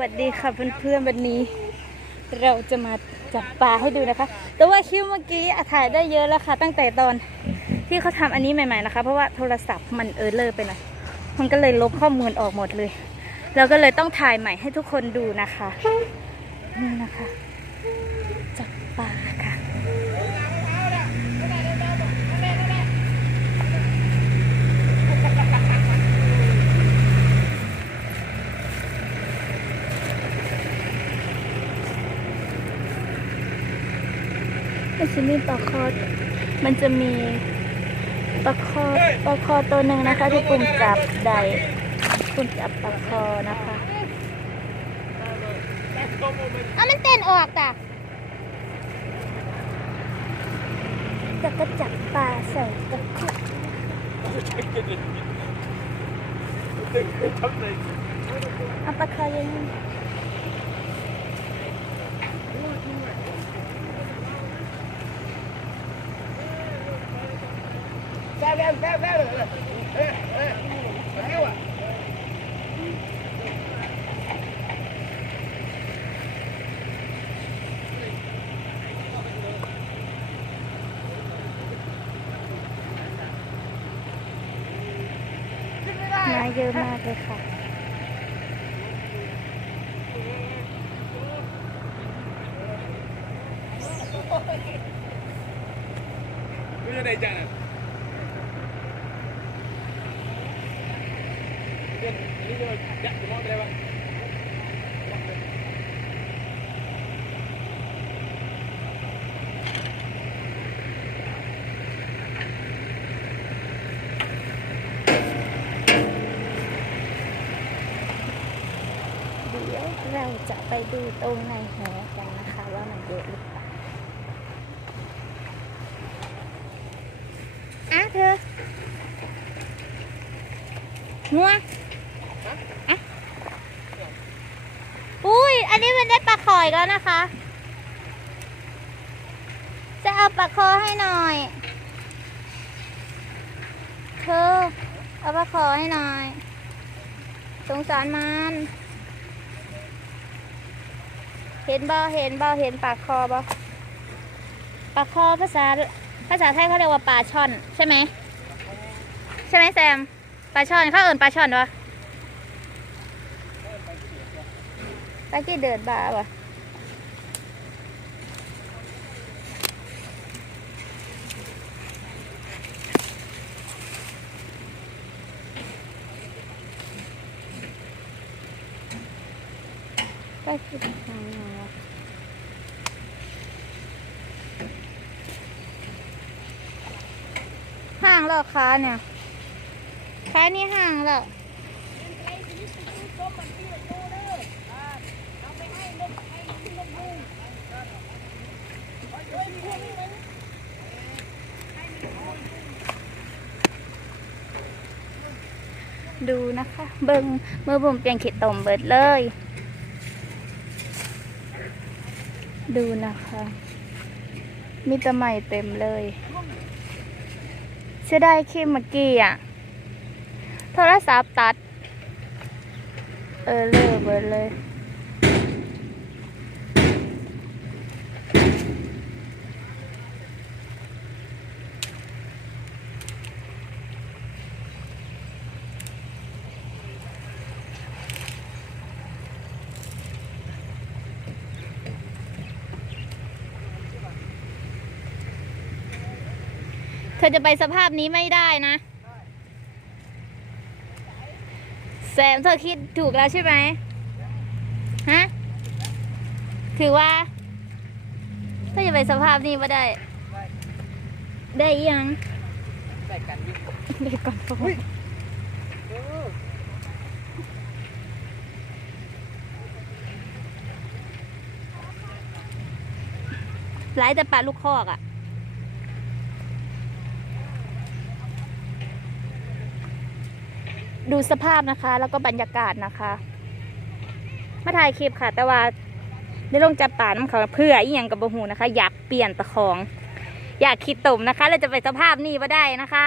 วัสดีค่ะเพื่อนๆวันนี้ เราจะมาจับปลาให้ดูนะคะ แต่ว่าคลิปเมื่อกี้อะถ่ายได้เยอะแล้วค่ะ ตั้งแต่ตอนที่เขาทำอันนี้ใหม่ๆนะคะ เพราะว่าโทรศัพท์มันเออเลอร์ไปหน่อยมันก็เลยลบข้อมูลออกหมดเลยเราก็เลยต้องถ่ายใหม่ให้ทุกคนดูนะคะ นี่นะคะ จับปลาค่ะ มันจะมีปลาคอมันจะมีปลาคอปลาคอตัวหนึ่งนะคะ ที่ปุ่มจับใดปุ่มจับปลาคอนะคะอะมันเต้นออกจ้ะจะก็จับปลาใส่ตะคุเอาปลาคอยัง ไงมาเยอะมากเลยค่ะไม่ใช่ในจานอะ เดี๋ยวเดี๋ยวเราจะไปดูตรงในแหกันนะคะว่ามันเยอะหรือเปล่าอะเธองัวอะ อันนี้มันได้ปลาคอยแล้วนะคะ จะเอาปลาคอให้หน่อยเธอเอาปลาคอให้หน่อย สงสารมัน เห็นบ่เห็นบ่เห็นปลาคอบ่ปลาคอภาษาภาษาไทยเขาเรียกว่าปลาช่อน ใช่ไหม ใช่ไหมแซม ปลาช่อนเขาเอินปลาช่อนวะ ปลาที่เดินบ่าวะปลาที่ทางไหนวะห่างแล้วค้าเนี่ยค้านี่ห่างแล้ว ดูนะคะ เบิงเมื่อบุ่มเปลี่ยนขีดตมเบิดเลย ดูนะคะ มีตะไม่เต็มเลย เสียดายคลิปเมื่อกี้อะ โทรศัพท์ตัด เออเลอเบิดเลย เธอจะไปสภาพนี้ไม่ได้นะ แซมเธอคิดถูกแล้วใช่ไหมฮะ ถือว่าเธอจะไปสภาพนี้ไม่ได้ ได้ยังใส่กันวิ่งเดี๋ยวก่อนพ่อเออไล่แต่ปลาลูกคอกอะ่ะ ดูสภาพนะคะ แล้วก็บรรยากาศนะคะมาถ่ายคลิปค่ะ แต่ว่าได้ลงจับป่าน้ำเขาเพื่ออีหยังกับบะหูนะคะ อยากเปลี่ยนตะของ อยากขีดตุ่มนะคะ เราจะไปสภาพนี่มาได้นะคะ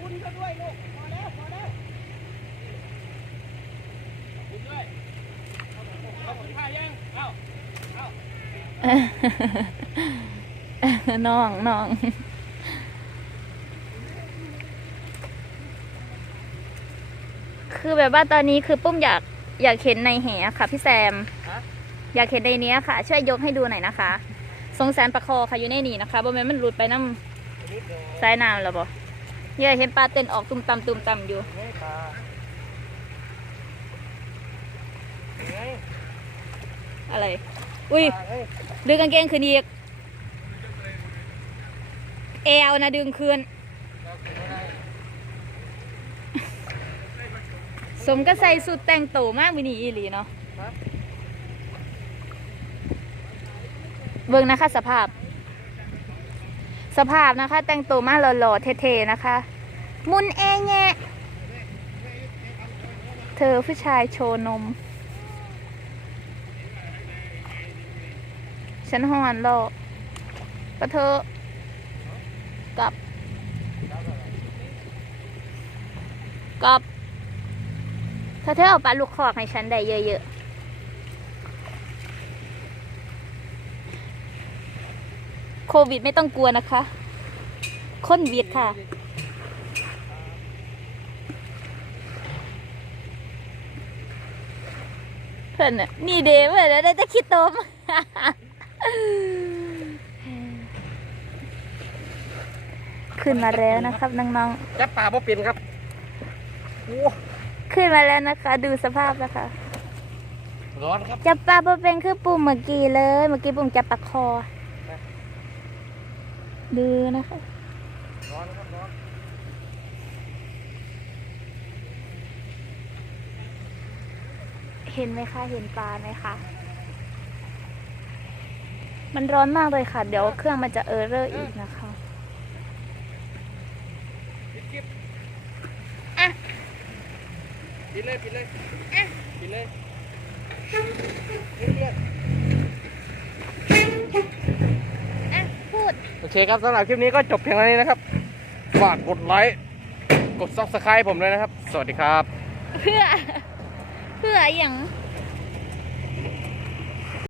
คุณเขาด้วยลูกพอแล้วพอแล้วคุณด้วยขอบคุณค่ะยังเอ้าน้องน้องคือแบบว่าตอนนี้คือปุ้มอยากอยากเห็นในแหค่ะพี่แซมฮะอยากเห็นในเนี้ยค่ะ ช่วยยกให้ดูหน่อยนะคะ สงสารปลาคอค่ะอยู่ในนี่นะคะบ่แม่นมันหลุดไปน้ำสายน้ำแล้วบ่ เนี่ยเห็นปลาเต้นออกตุ้มตำตุ้มตำอยู่อะไร อุ้ยดึงกางเกงคืนอีกเอวนะดึงคืน สมก็ใส่สุดแต่งโตมากวินีอีหลีเนาะเบิ่งนะคะสภาพ สภาพนะคะ แต่งตัวมากหล่อๆเท่ๆนะคะ มุนแอแงะเธอผู้ชายโชว์นม ฉันหอนรอปะเธอกลับกลับถ้าเธอเอาปลาลูกคอกให้ฉันได้เยอะๆ โควิดไม่ต้องกลัวนะคะค้นวิดค่ะ เพื่อนน่ะนี่เดเพื่อนน่ะได้แต่คิดตม ขึ้นมาแล้วนะครับน้องจับปลาบ่เป็นครับโอ้ๆขึ้นมาแล้วนะคะ ดูสภาพนะคะร้อนครับ จับปลาบ่เป็นคือปุ่มเมื่อกี้เลย เมื่อกี้ปุ่มจับปลาคอ ดูนะคะร้อนครับร้อนเห็นไหมคะ เห็นปลาไหมคะ มันร้อนมากเลยค่ะ เดี๋ยวเครื่องมันจะเออร์เรอร์อีกนะคะปิดคลิปอะปิดเลยปิดเลยอะปิดเลยเรียก อะ พูด โอ เคครับสำหรับคลิปนี้ก็จบเพียงเท่านี้นะครับ ฝากกดไลค์ กดซับสไคร b ์ผมเลยนะครับ สวัสดีครับ เพื่อ เพื่ออย่างเ